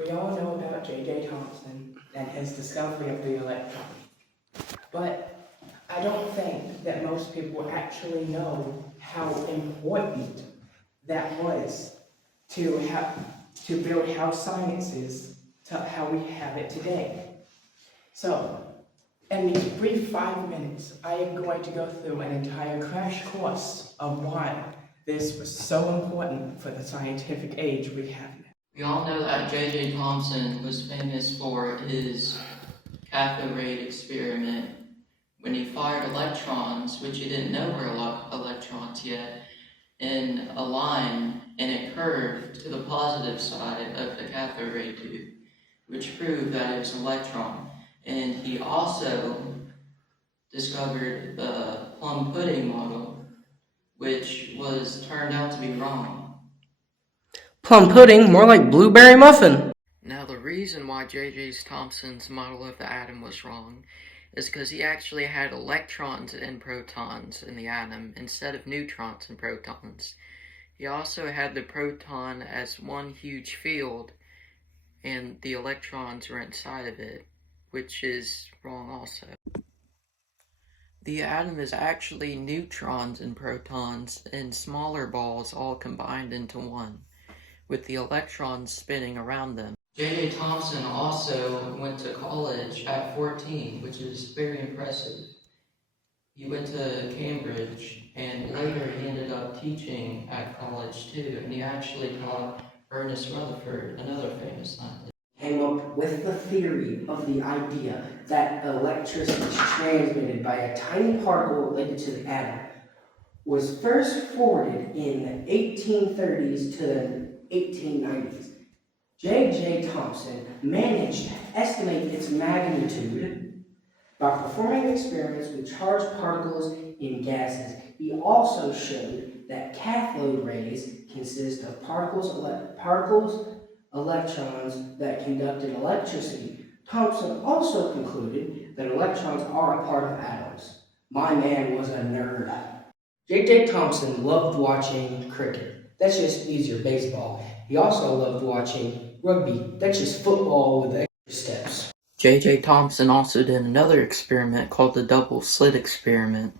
We all know about J.J. Tomson and his discovery of the electron, but I don't think that most people actually know how important that was to build how science is to how we have it today. So, in these brief 5 minutes, I am going to go through an entire crash course of why this was so important for the scientific age we have now. We all know that J.J. Tomson was famous for his cathode ray experiment when he fired electrons, which he didn't know were electrons yet, in a line, and it curved to the positive side of the cathode ray tube, which proved that it was an electron. And he also discovered the plum pudding model, which turned out to be wrong. Plum pudding, more like blueberry muffin. Now, the reason why J.J. Tomson's model of the atom was wrong is because he actually had electrons and protons in the atom instead of neutrons and protons. He also had the proton as one huge field, and the electrons were inside of it, which is wrong also. The atom is actually neutrons and protons in smaller balls all combined into one, with the electrons spinning around them. J.J. Tomson also went to college at 14, which is very impressive. He went to Cambridge, and later he ended up teaching at college too, and he actually taught Ernest Rutherford, another famous scientist. Came up with the theory of the idea that electricity is transmitted by a tiny particle related to the atom was first forwarded in the 1830s to the 1890s. J.J. Tomson managed to estimate its magnitude by performing experiments with charged particles in gases. He also showed that cathode rays consist of electrons that conducted electricity. Thomson also concluded that electrons are a part of atoms. My man was a nerd. J.J. Tomson loved watching cricket. That's just easier baseball. He also loved watching rugby. That's just football with extra steps. J.J. Tomson also did another experiment called the double slit experiment,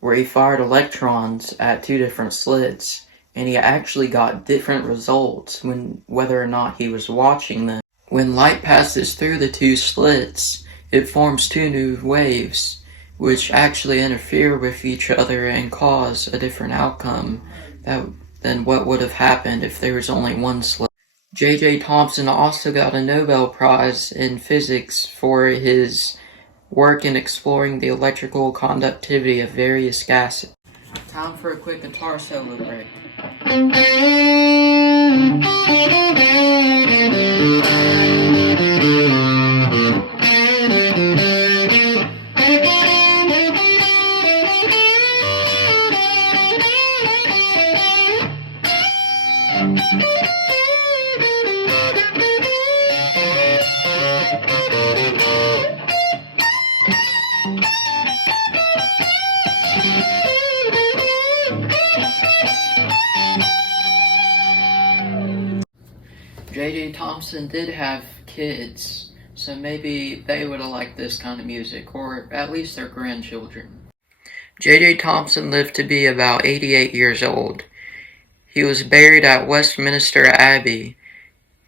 where he fired electrons at two different slits, and he actually got different results whether or not he was watching them. When light passes through the two slits, it forms two new waves, which actually interfere with each other and cause a different outcome than what would have happened if there was only one slit. J.J. Tomson also got a Nobel Prize in physics for his work in exploring the electrical conductivity of various gases. Time for a quick guitar solo break. J.J. Tomson did have kids, so maybe they would have liked this kind of music, or at least their grandchildren. J.J. Tomson lived to be about 88 years old. He was buried at Westminster Abbey.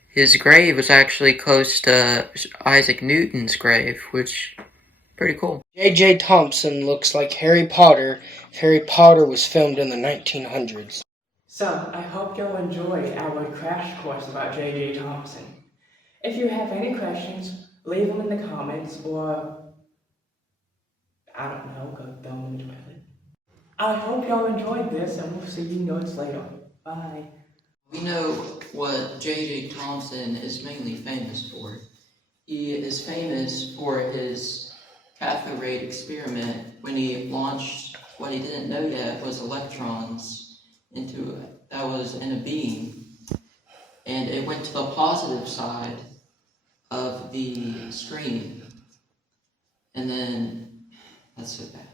His grave was actually close to Isaac Newton's grave, which pretty cool. J.J. Tomson looks like Harry Potter if Harry Potter was filmed in the 1900s. So, I hope you'll enjoy our crash course about J.J. Tomson. If you have any questions, leave them in the comments, or, I don't know, go throw them in the toilet. I hope y'all enjoyed this, and we'll see you notes later. Bye. We know what J.J. Tomson is mainly famous for. He is famous for his cathode ray experiment when he launched what he didn't know yet was electrons that was in a beam, and it went to the positive side of the screen, and then that's so bad.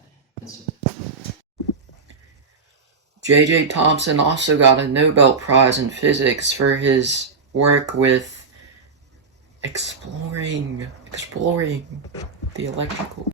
J.J. Tomson also got a Nobel Prize in physics for his work with Exploring the electrical